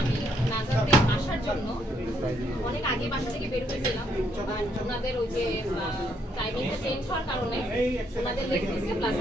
আমি নাজাতে আসার জন্য অনেক আগে বাসা থেকে বের হয়েছিলাম, ওনাদের ওই যে টাইমিংটা চেঞ্জ হওয়ার কারণে ওনাদের লেট হয়েছে, প্লাস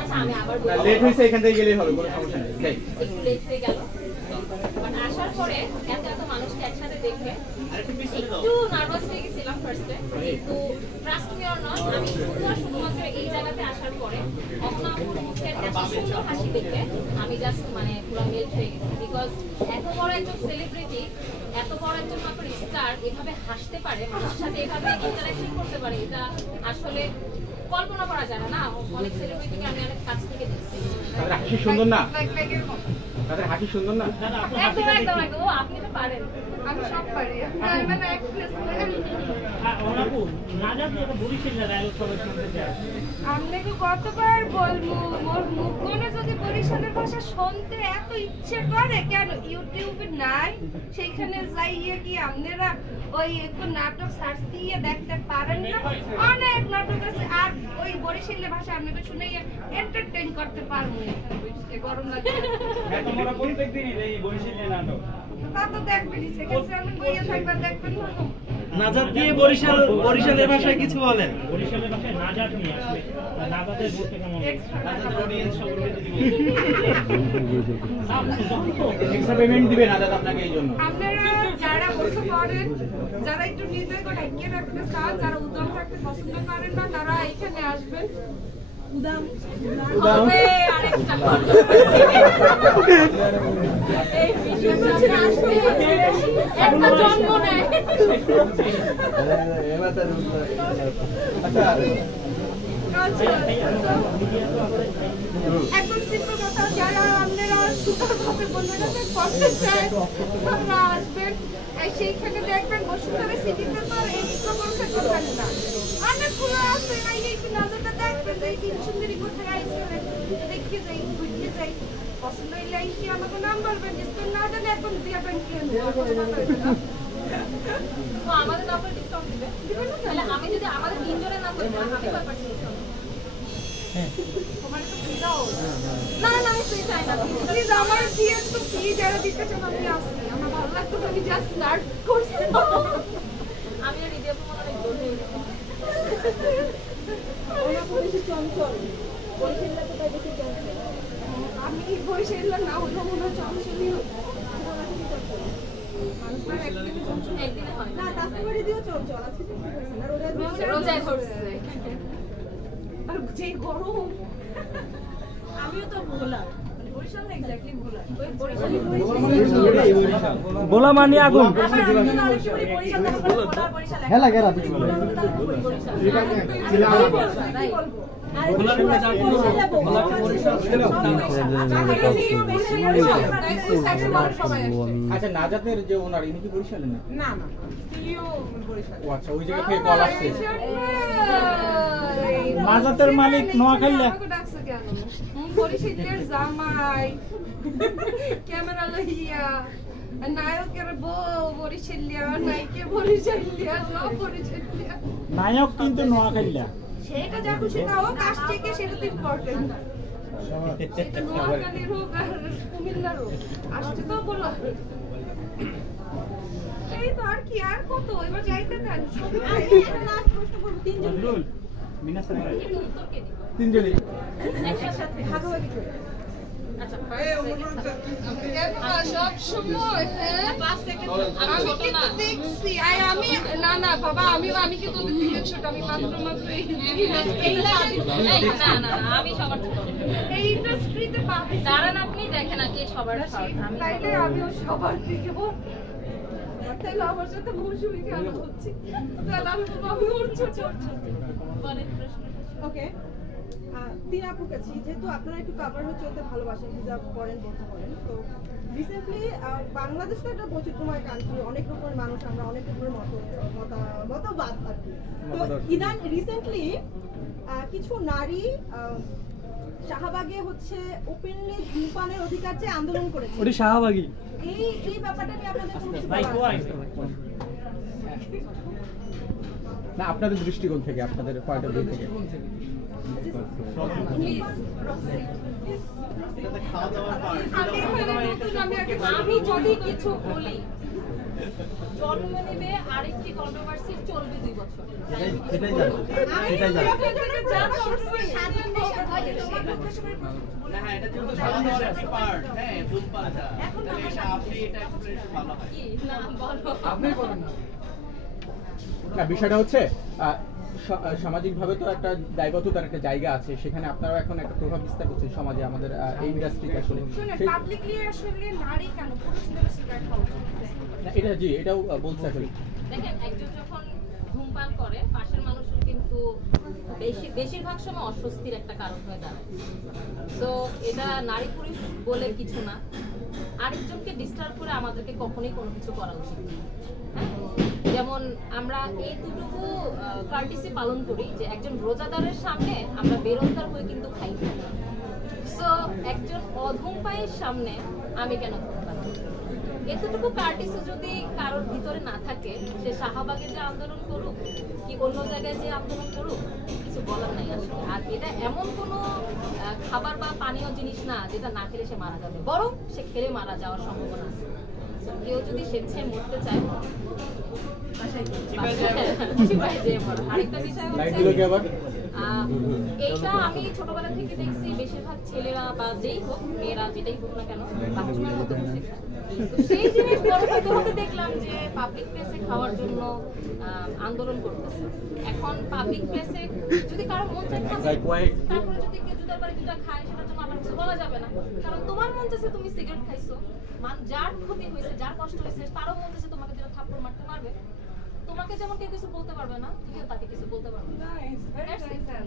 আচ্ছা আমি আবার লেট হয়েছে, এখান থেকে গেলেই হবে, কোনো সমস্যা নেই, একটু লেট হয়ে গেল। বাট আসার পরে এত এত মানুষকে একসাথে দেখে একটু নার্ভাস হয়ে গেছিলাম ফার্স্টে, কিন্তু ট্রাস্ট মি অর নট, আমি শুধুমাত্র এই জায়গাতে আসার পরে অপনাপুর মুখের এত সুন্দর হাসি দেখে আমি জাস্ট মানে পুরো মেল্ট হয়ে গেছি। বিকজ এত বড় একজন সেলিব্রিটি, এত বড় একজন মাত্র স্টার এভাবে হাসতে পারে, মানুষের সাথে এভাবে ইন্টারাকশন করতে পারে, এটা আসলে কল্পনা করা যায় না। অনেক সেলিব্রিটিকে আমি অনেক কাছ থেকে দেখছি। তাদের হাসি সুন্দর না? তাদের হাসি সুন্দর না? একদম একদম একদম, আপনি তো পারেন, আমি সব পারি, আমি মানে অ্যাক্ট্রেস না। ওনাপু নাজাত এটা বরিশালের ডায়লগ সবাই শুনতে চায়। আপনাকে কতবার বলবো, মোর মুখনে যদি বরিশালের ভাষা শুনতে এত ইচ্ছে করে, কেন ইউটিউবে নাই সেইখানে যাইয়ে কি আপনারা ওই একটু নাটক সার্চ দিয়ে দেখতে পারেন না? অনেক নাটক আছে, আর ওই বরিশালের ভাষা আপনাকে শুনে এন্টারটেইন করতে পারবো। গরম লাগে তোমরা প্রত্যেকদিনই এই বরিশালের নাটক তা তো দেখবেন, সেকেন্ড চ্যানেল বইয়ে থাকবেন, দেখবেন না? নাজাত দিয়ে বরিশালের ভাষায় কিছু বলেন। বরিশালের ভাষায় নাজাত নিয়ে আসলে নাজাতের বলতে কেমন নাজাতের অডিয়েন্স সম্পর্কে যদি এক্সট্রা পেমেন্ট দিবেন নাজাত আপনাকে এই জন্য। আপনারা যারা বসে পড়েন, যারা একটু নিজেকে ঢেকে রাখতে চান, যারা উদ্যম থাকতে পছন্দ করেন না, তারা এখানে আসবেন। উদ্যম হবে আরেকটা এই বিষয়টা আসবে একটা জন্ম নেয়। একদম সিম্পল কথা, যারা আপনারা সুন্দরভাবে বলবেন করতে চান তারা আসবেন, সেইখানে দেখবেন বসুন্ধরা সিটিতে তো এই প্রকল্পে করবেন না, অনেকগুলো আছে, এই নাজাতে দেখবেন এই তিন সুন্দরী কোথায় আইছিলেন, দেখে যাই বুঝতে যাই, পছন্দ হইলে কি আমাকে নাম বলবেন, ডিসকাউন্ট না জানে এখন দিয়াবেন কেন? তো আমাদের নাম্বার ডিসকাউন্ট দিবে, তাহলে আমি যদি আমাদের তিনজনের নাম বলি আমি কয় পার্সেন্ট ডিসকাউন্ট? তোমার তো ফ্রি দাও না? না আমি ফ্রি চাই না, প্লিজ আমার দিয়ে তো ফ্রি যারা দিতে চান আমি আসি, আমার ভালো লাগতো, আমি জাস্ট স্টার্ট করছি। আমি আর রিডিও মনে অনেক দূর হয়ে গেছি। আমি বরিশাল না হলো মনে হচ্ছে অঞ্চলই একদিনে হয় না, রোজায় রোজায় ধরছে। আর যে গরম, আমিও তো ভোলা, বরিশাল না এক্স্যাক্টলি ভোলা, ওই বরিশাল বোলা মানে আগুন। হেলা গেরা আচ্ছা নাজাতের যে ওনার ইনি কি বরিশালের না? না না তিনিও বরিশাল। ও আচ্ছা, ওই জায়গা থেকে কল আসছে। নাজাতের মালিক নোয়াখালী। বরিশালের জামাই ক্যামেরা লইয়া, নায়কের বউ বরিশালিয়া, নায়িকা বরিশালিয়া, সব বরিশালিয়া, নায়ক কিন্তু নোয়াখালী। সেটা যা খুশি না হোক, আসছে কি সেটা তো ইম্পর্টেন্ট, সেটা নোয়াখালীর হোক আর কুমিল্লার হোক, আসছে তো বলো। এই তো আর কি, আর কত এবার যাইতে দেন। লাস্ট প্রশ্ন করবো, তিনজন তিনজনই একসাথে ভাগাভাগি করে। আচ্ছা সব সময় আমি কিন্তু দেখছি, আমি না না বাবা, আমি কিন্তু আমি মাত্র আমি সবার এই ইন্ডাস্ট্রিতে পাবি দাঁড়ান, আপনি দেখেন আগে সবার তাইলে আমিও সবার দিকে তাইলে আমার সাথে মৌসুমি কেন হচ্ছে, তাহলে আমি ওর ছোট বলেন প্রশ্ন। ওকে, তিন আপুর কাছে, যেহেতু আপনারা একটু কাভার হয়ে চলতে ভালোবাসেন, হিজাব করেন, বোরকা করেন, তো রিসেন্টলি বাংলাদেশ তো একটা বৈচিত্র্যময় কান্ট্রি, অনেক রকমের মানুষ, আমরা অনেক রকমের মতবাদ আর কি। তো রিসেন্টলি কিছু নারী শাহবাগে হচ্ছে ওপেনলি ধূমপানের অধিকার চেয়ে আন্দোলন করেছে। ওটি শাহবাগী। এই ব্যাপারটা নিয়ে আপনাদের কোনো না, আপনাদের দৃষ্টিকোণ থেকে, আপনাদের পয়েন্ট অফ ভিউ থেকে। আমি যদি কিছু বলি জন্ম নেবে আরেকটি কন্ট্রোভার্সি চলবে 2 বছর। এটাই জানতে না, বিষয়টা হচ্ছে সামাজিকভাবে তো একটা দায়বদ্ধতার একটা জায়গা আছে, সেখানে আপনারা এখন একটা প্রভাব বিস্তার করছেন সমাজে, আমাদের এই ইন্ডাস্ট্রিতে আসলে পাবলিকলি আসলে নারী কেন পুরুষদের সিগারেট খাওয়া এটা জি এটাও বলছে আসলে। দেখেন একজন যখন ধূমপান করে পাশের মানুষের কিন্তু বেশিরভাগ সময় অস্বস্তির একটা কারণ হয়ে দাঁড়ায়। তো এটা নারী পুরুষ বলে কিছু না, আরেকজনকে ডিস্টার্ব করে আমাদেরকে কখনোই কোনো কিছু করা উচিত না। যেমন আমরা এইটুকু কার্টিসি পালন করি যে একজন রোজাদারের সামনে আমরা বেরোজগার হয়ে কিন্তু খাই না। সো একজন অধূমপায়ীর সামনে আমি কেন ধূমপান করি? এতটুকু কার্টিসি যদি কারোর ভিতরে না থাকে, সে শাহবাগে যে আন্দোলন করুক কি অন্য জায়গায় যে আন্দোলন করুক, কিছু বলার নাই আসলে। আর এটা এমন কোনো খাবার বা পানীয় জিনিস না যেটা না খেলে সে মারা যাবে, বরং সে খেলে মারা যাওয়ার সম্ভাবনা আছে। কেউ যদি স্বেচ্ছায় মরতে চায় আরেকটা বিষয় হচ্ছে এইটা আমি ছোটবেলা থেকে দেখছি বেশিরভাগ ছেলেরা বা যেই হোক মেয়েরা যেটাই হোক না কেন বাথরুমের মধ্যে বসে খায়। সেই জিনিস বড় হতে হতে দেখলাম যে পাবলিক প্লেসে খাওয়ার জন্য আন্দোলন করতেছে। এখন পাবলিক প্লেসে যদি কারো মন চায় খাবে, তারপরে যদি কেউ জুতার বাড়ি জুতা খায় সেটার জন্য আমার কিছু বলা যাবে না, কারণ তোমার মন চাইছে তুমি সিগারেট খাইছো, যার ক্ষতি হয়েছে যার কষ্ট হয়েছে তারও মন চাইছে তোমাকে যেটা থাপ্পড় মারতে পারবে। তোমাকে যেমন কেউ কিছু বলতে পারবে না, তুমিও তাকে কিছু বলতে পারবে না।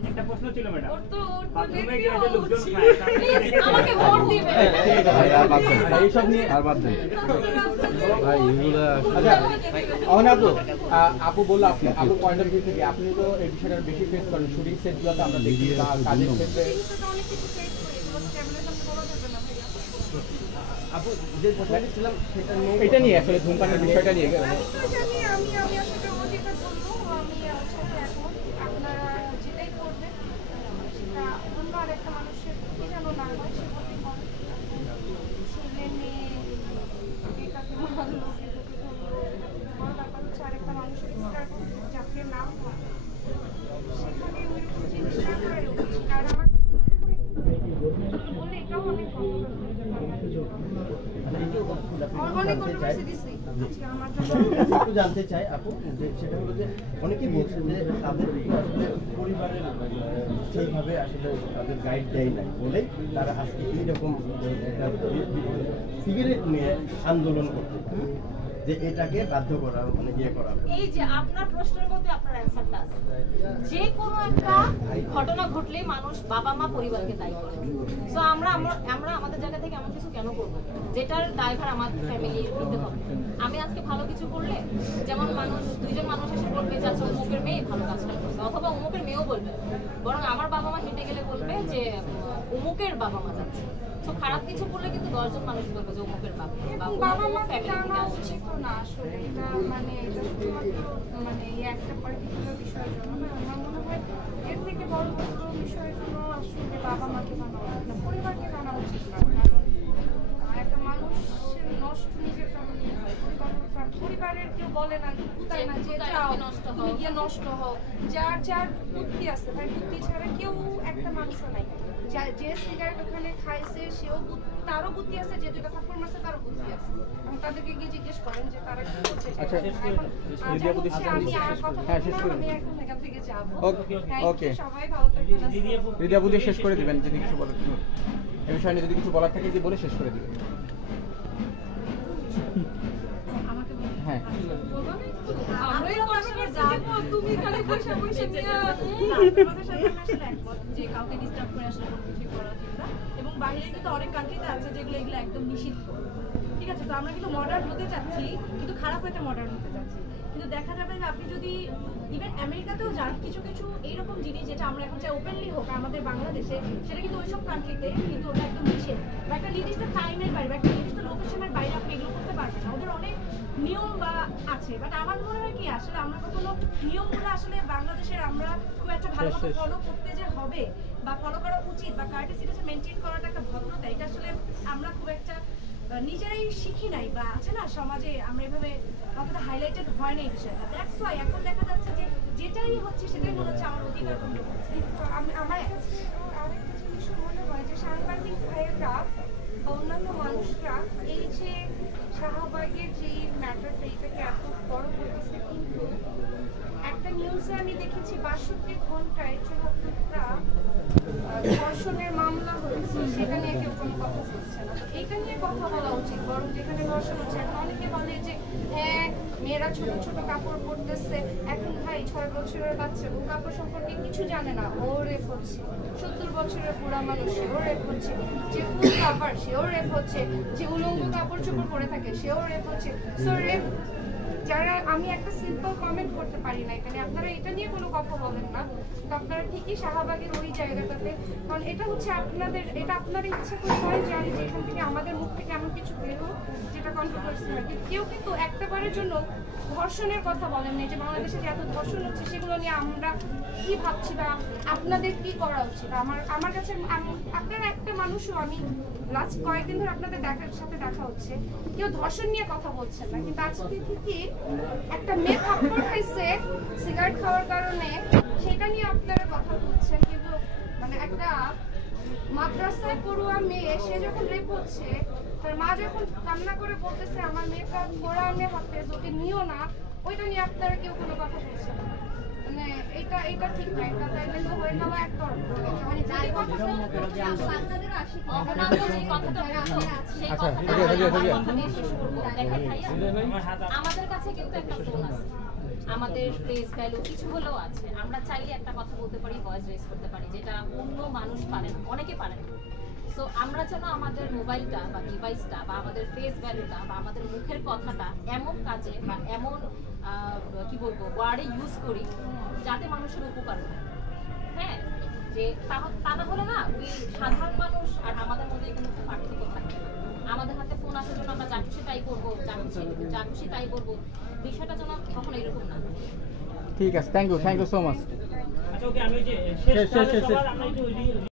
একটা প্রশ্ন ছিল ম্যাডাম, ওর তো বাথরুমে গিয়ে যে লোকজন খায় প্লিজ আমাকে ভোট দিবেন। এইসব নিয়ে আর বাদ দেন ভাই এগুলো। আচ্ছা আপু বললো আপু পয়েন্ট অফ ভিউ থেকে আপনি তো এই বিষয়টা বেশি ফেস করেন, শুটিং সেটগুলোতে আমরা দেখি বা কাজের ক্ষেত্রে আপু যে কথাটা ছিলাম সেটা নিয়ে এটা নিয়ে আসলে ধূমপানের বিষয়টা নিয়ে আমি আসলে ও যেটা বলবো আমি সাথে এখন আপনারা যেটাই করবেন সেটা অন্য আরেকটা মানুষের ক্ষতি যেন না হয় সে ক্ষতি করে। ছেলে মেয়ে মেয়েটাকে মারলো বড় ব্যাপার হচ্ছে আরেকটা মানুষের এক্সট্রা চাকরির নাম হয় সেখানে ওইরকম জিনিস না করাই উচিত। আর আমার বললে এটাও অনেক একটু জানতে চাই আপু, যে সেটা হলো যে অনেকেই বলছে যে তাদের আসলে পরিবারের সেইভাবে আসলে তাদের গাইড দেয় নাই বলে তারা আজকে এইরকম একটা সিগারেট নিয়ে আন্দোলন করতে পারে, যে এটাকে বাধ্য করা মানে ইয়ে করা। এই যে আপনার প্রশ্নের মধ্যে আপনার অ্যানসারটা আছে। যে কোনো একটা ঘটনা ঘটলেই মানুষ বাবা মা পরিবারকে দায়ী করে। সো আমরা আমাদের জায়গা থেকে এমন কিছু কেন করবো যেটার দায়ভার আমার ফ্যামিলির নিতে হবে? আমি আজকে ভালো কিছু করলে যেমন দুইজন মানুষ এসে বলবে যে আচ্ছা অমুকের মেয়ে ভালো কাজটা করছে, অথবা অমুকের মেয়েও বলবে, বরং আমার বাবা মা হেঁটে গেলে বলবে যে অমুকের বাবা মা যাচ্ছে। তো খারাপ কিছু করলে কিন্তু 10 জন মানুষ বলবে যে অমুকের বাবা মা ফ্যামিলি থেকে আসছে। না আসলে এটা মানে এটা শুধুমাত্র মানে একটা পার্টিকুলার বিষয়ের জন্য না, আমার মনে হয় এর থেকে বড় বড় বিষয়ের জন্য আসলে বাবা মাকে জানা উচিত না, পরিবারকে জানা উচিত না। কারণ একটা মানুষের নষ্ট নিজের কারণে হয়, পরিবারের কেউ বলে না কোথায় না যে যাও তুমি গিয়ে নষ্ট হও। যার বুদ্ধি আছে ভাই, বুদ্ধি ছাড়া কেউ একটা মানুষও নাই। যে সিগারেট ওখানে খাইছে সেও তারও বুদ্ধি আছে, যে দুটো থাপ্পড় মারছে তারও বুদ্ধি আছে। এবং তাদেরকে গিয়ে জিজ্ঞেস করেন যে তারা কি করছে। আমি আর কথা বলবো না, আমি এখন এখান থেকে যাবো। ওকে সবাই ভালো থাকবেন। রিদিয়া বুদ্ধি শেষ করে দিবেন যদি কিছু বলার থাকে, এই বিষয়ে যদি কিছু বলার থাকে যে বলে শেষ করে দিবেন। হ্যাঁ আমরাই কষ্টে যাব, তুমি খালি পয়সা নিয়ে আমাদের সাথে আসলে একমত যে কাউকে ডিস্টার্ব করে আসলে কোনো কিছু করা উচিত না। এবং বাইরে কিন্তু অনেক কান্ট্রিতে আছে যেগুলো এগুলো একদম নিষিদ্ধ, ঠিক আছে? তো আমরা কিন্তু মডার্ন হতে চাচ্ছি, কিন্তু খারাপ হতে মডার্ন হতে চাচ্ছি। কিন্তু দেখা যাবে যে আপনি যদি ইভেন আমেরিকাতেও যান কিছু কিছু এইরকম জিনিস যেটা আমরা এখন চাই ওপেনলি হোক আমাদের বাংলাদেশে, সেটা কিন্তু ওইসব কান্ট্রিতে কিন্তু ওটা একদম নিষেধ, বা একটা নির্দিষ্ট টাইমের বাইরে বা একটা নির্দিষ্ট লোকেশনের বাইরে আপনি এগুলো করতে পারবেন না। ওদের অনেক নিয়ম বা আছে, বাট আমার মনে হয় কি আসলে আমরা কখনো নিয়মগুলো আসলে বাংলাদেশের আমরা খুব একটা ভালো মতো ফলো করতে যে হবে বা ফলো করা উচিত বা কার্টেসিটা মেনটেন করাটা একটা ভদ্রতা, এটা আসলে আমরা খুব একটা নিজেরাই শিখি নাই বা আছে না সমাজে আমরা এভাবে অতটা হাইলাইটেড হয় না এই বিষয়টা। দ্যাটস ওয়াই এখন দেখা যাচ্ছে যে যেটাই হচ্ছে সেটাই মনে হচ্ছে আমার অধিকার খণ্ড করছে। তো আমার কাছে আরেকটা জিনিস মনে হয় যে সাংবাদিক ভাইয়েরা বা অন্যান্য মানুষরা এই যে শাহবাগের যে ম্যাটারটা এটাকে এত বড় করতেছে, কিন্তু একটা নিউজে আমি দেখেছি ৬২ ঘন্টায় ৭৪টা ধর্ষণের মামলা হয়েছে, সেটা নিয়ে কেউ কোনো কথা বলছে না। তো এটা নিয়ে কথা বলা উচিত, বরং যেখানে ধর্ষণ হচ্ছে এখন অনেকে বলে যে হ্যাঁ মেয়েরা ছোট ছোট কাপড় পরতেছে, এখন ভাই ৬ বছরের বাচ্চা ও কাপড় সম্পর্কে কিছু জানে না, ও রেপ হচ্ছে। ৭০ বছরের বুড়া মানুষ সেও রেপ হচ্ছে, যে ফুল কাপড় সেও রেপ হচ্ছে, যে উলঙ্গ কাপড় চোপড় পরে থাকে সেও রেপ হচ্ছে। সো রেপ যারা, আমি একটা সিম্পল কমেন্ট করতে পারি না এখানে, আপনারা এটা নিয়ে কোনো কথা বলেন না, তো আপনারা ঠিকই শাহবাগের ওই জায়গাটাতে, কারণ এটা হচ্ছে আপনাদের, এটা আপনার ইচ্ছা করে হয় যে আমি যেখান থেকে আমাদের মুখ থেকে এমন কিছু বেরো যেটা কন্ট্রোভার্সি হয়, কেউ কিন্তু একটাবারের জন্য ধর্ষণের কথা বলেন না, যে বাংলাদেশে যে এত ধর্ষণ হচ্ছে সেগুলো নিয়ে আমরা কি ভাবছি বা আপনাদের কি করা উচিত। আমার কাছে আপনারা একটা মানুষও, আমি লাস্ট কয়েকদিন ধরে আপনাদের সাথে দেখা হচ্ছে, কেউ ধর্ষণ নিয়ে কথা বলছেন না, কিন্তু আজকে কি একটা মেয়ে থাপ্পড় খাইছে সিগারেট খাওয়ার কারণে, সেটা নিয়ে আপনারা কথা বলছেন। কিন্তু মানে একটা মাদ্রাসায় পড়ুয়া মেয়ে, সে যখন রেপ হচ্ছে, তার মা যখন কান্না করে বলতেছে আমার মেয়েটা কোরআনে হাফেজ, ওকে নিও না, ওইটা নিয়ে আপনারা কেউ কোনো কথা বলছেন না। মানে এটা ঠিক না, এটা তাইলে তো হয়ে গেল একতরফা, মানে যাই কথা আপনাদেরও আসে আমাদের কাছে কিন্তু একটা ফোন আছে, আমাদের ফেস ভ্যালু কিছু হলেও আছে, আমরা চাইলে একটা কথা বলতে পারি, ভয়েস রেজ করতে পারি, যেটা অন্য মানুষ পারে না, অনেকে পারে না। সো আমরা যেন আমাদের মোবাইলটা বা ডিভাইসটা বা আমাদের ফেস ভ্যালুটা বা আমাদের মুখের কথাটা এমন কাজে বা এমন কি বলবো ওয়ার্ডে ইউজ করি যাতে মানুষের উপকার হয়। হ্যাঁ, যে তা না হলে না ওই সাধারণ মানুষ আর আমাদের মধ্যে কিন্তু পার্থক্য থাকবে। আমাদের হাতে ফোন আসার জন্য আমরা যা খুশি তাই করবো, যা খুশি তাই করবো, বিষয়টা যেন কখনো এরকম না। ঠিক আছে, থ্যাংক ইউ সো মাচ। আচ্ছা ওকে, আমি ওই যে শেষ সবার আমরা একটু